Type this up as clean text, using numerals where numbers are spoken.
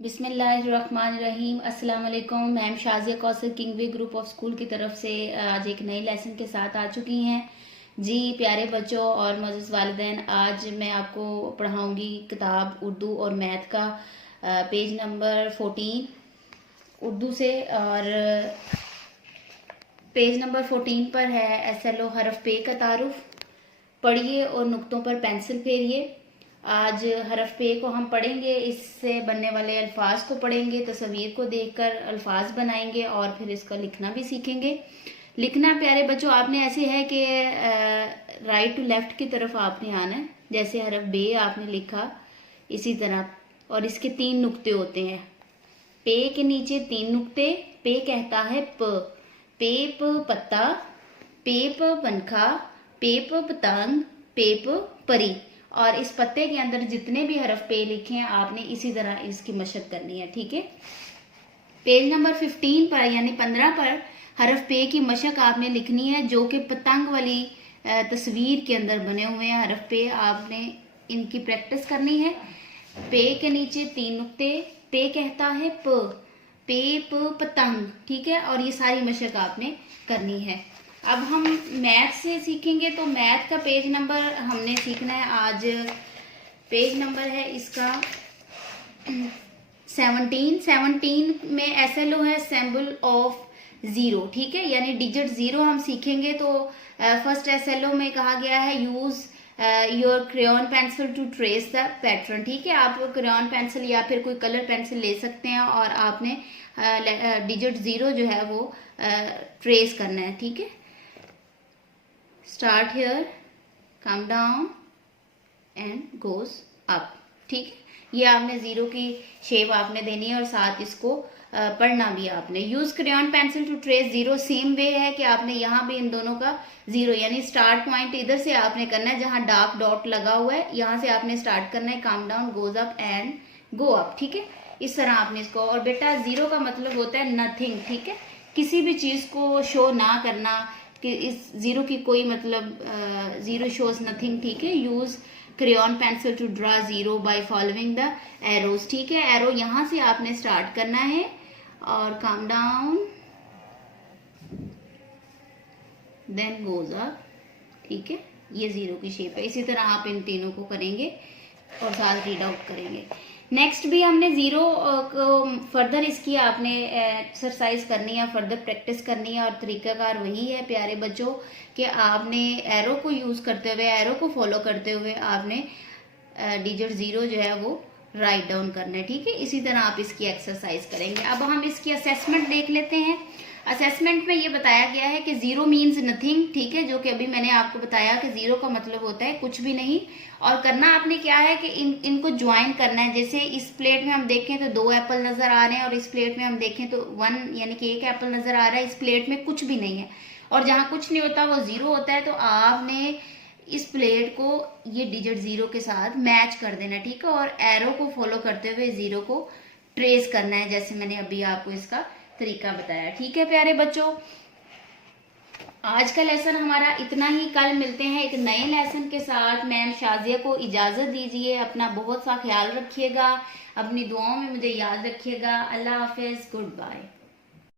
बिस्मिल्लाहिर्रहमानिर्रहीम। अस्सलाम वालेकुम। Ma'am Shazia Kausar Kingway group of school की तरफ से आज एक नई लेसन के साथ आ चुकी हैं। जी प्यारे बच्चों और मोअज़्ज़ज़ वालिदैन, आज मैं आपको पढ़ाऊंगी किताब उर्दू और मैथ का पेज नंबर 14 उर्दू से। और पेज नंबर 14 पर है SLO हरफ पे का तारुफ। पढ़िए और नुक्तों पर पेंसिल फेरिए। आज हरफ पे को हम पढ़ेंगे, इससे बनने वाले अल्फाज को पढ़ेंगे, तस्वीर को देखकर अल्फाज बनाएंगे और फिर इसका लिखना भी सीखेंगे। लिखना प्यारे बच्चों आपने ऐसे है कि राइट टू लेफ्ट की तरफ आपने आना है। जैसे हरफ बे आपने लिखा इसी तरह, और इसके 3 नुक्ते होते हैं। पे के नीचे 3 नुक्ते। पे कहता है प, पे प पत्ता, पे प पंखा, पे प पतंग, पे प परी। और इस पत्ते के अंदर जितने भी हरफ पे लिखे हैं आपने इसी तरह इसकी मशक करनी है, ठीक है। पेज नंबर 15 पर यानी 15 पर हरफ पे की मशक आपने लिखनी है, जो कि पतंग वाली तस्वीर के अंदर बने हुए हैं हरफ पे। आपने इनकी प्रैक्टिस करनी है। पे के नीचे 3 नुक्ते। पे कहता है प, पे प पतंग, ठीक है। और ये सारी मशक आपने करनी है। अब हम मैथ से सीखेंगे, तो मैथ का पेज नंबर हमने सीखना है आज। पेज नंबर है इसका 17 में SLO है सिंबल ऑफ जीरो, ठीक है, यानी डिजिट जीरो हम सीखेंगे। तो फर्स्ट SLO में कहा गया है use your crayon pencil to trace the pattern, ठीक है। आप क्रेयॉन पेंसिल या फिर कोई कलर पेंसिल ले सकते हैं और आपने डिजिट जीरो जो है वो ट्रेस करना है, ठीक है। Start here, come down and goes up, ठीक है। ये आपने जीरो की शेप आपने देनी है और साथ इसको पढ़ना भी आपने। Use crayon pencil to trace zero, same way है कि आपने यहाँ भी इन दोनों का जीरो यानी स्टार्ट पॉइंट इधर से आपने करना है जहां डार्क डॉट लगा हुआ है, यहाँ से आपने स्टार्ट करना है। Come down, goes up and go up, ठीक है। इस तरह आपने इसको। और बेटा जीरो का मतलब होता है नथिंग, ठीक है, किसी भी चीज को शो ना करना, कि इस जीरो की कोई मतलब जीरो शोज नथिंग, ठीक है। Use crayon pencil to draw zero by following the arrows, ठीक है। एरो यहां से आपने स्टार्ट करना है और come down then goes up, ठीक है। ये जीरो की शेप है। इसी तरह आप इन तीनों को करेंगे और साथ रीड आउट करेंगे। नेक्स्ट भी हमने जीरो को फर्दर इसकी आपने एक्सरसाइज करनी है, फर्दर प्रैक्टिस करनी है। और तरीकाकार वही है प्यारे बच्चों कि आपने एरो को यूज करते हुए, एरो को फॉलो करते हुए आपने डिजिट जीरो जो है वो राइट डाउन करना है, ठीक है। इसी तरह आप इसकी एक्सरसाइज करेंगे। अब हम इसकी असेसमेंट देख लेते हैं। असेसमेंट में ये बताया गया है कि जीरो मीन्स नथिंग, ठीक है, जो कि अभी मैंने आपको बताया कि जीरो का मतलब होता है कुछ भी नहीं। और करना आपने क्या है कि इनको ज्वाइन करना है। जैसे इस प्लेट में हम देखें तो 2 एप्पल नजर आ रहे हैं और इस प्लेट में हम देखें तो 1 यानी कि 1 एप्पल नजर आ रहा है। इस प्लेट में कुछ भी नहीं है और जहां कुछ नहीं होता वो जीरो होता है। तो आपने इस प्लेट को ये डिजिट जीरो के साथ मैच कर देना, ठीक है। और एरो को फॉलो करते हुए जीरो को ट्रेस करना है, जैसे मैंने अभी आपको इसका तरीका बताया, ठीक है प्यारे बच्चों। आज का लेसन हमारा इतना ही। कल मिलते हैं एक नए लेसन के साथ। मैम शाजिया को इजाजत दीजिए। अपना बहुत सा ख्याल रखिएगा, अपनी दुआओं में मुझे याद रखिएगा। अल्लाह हाफिज, गुड बाय।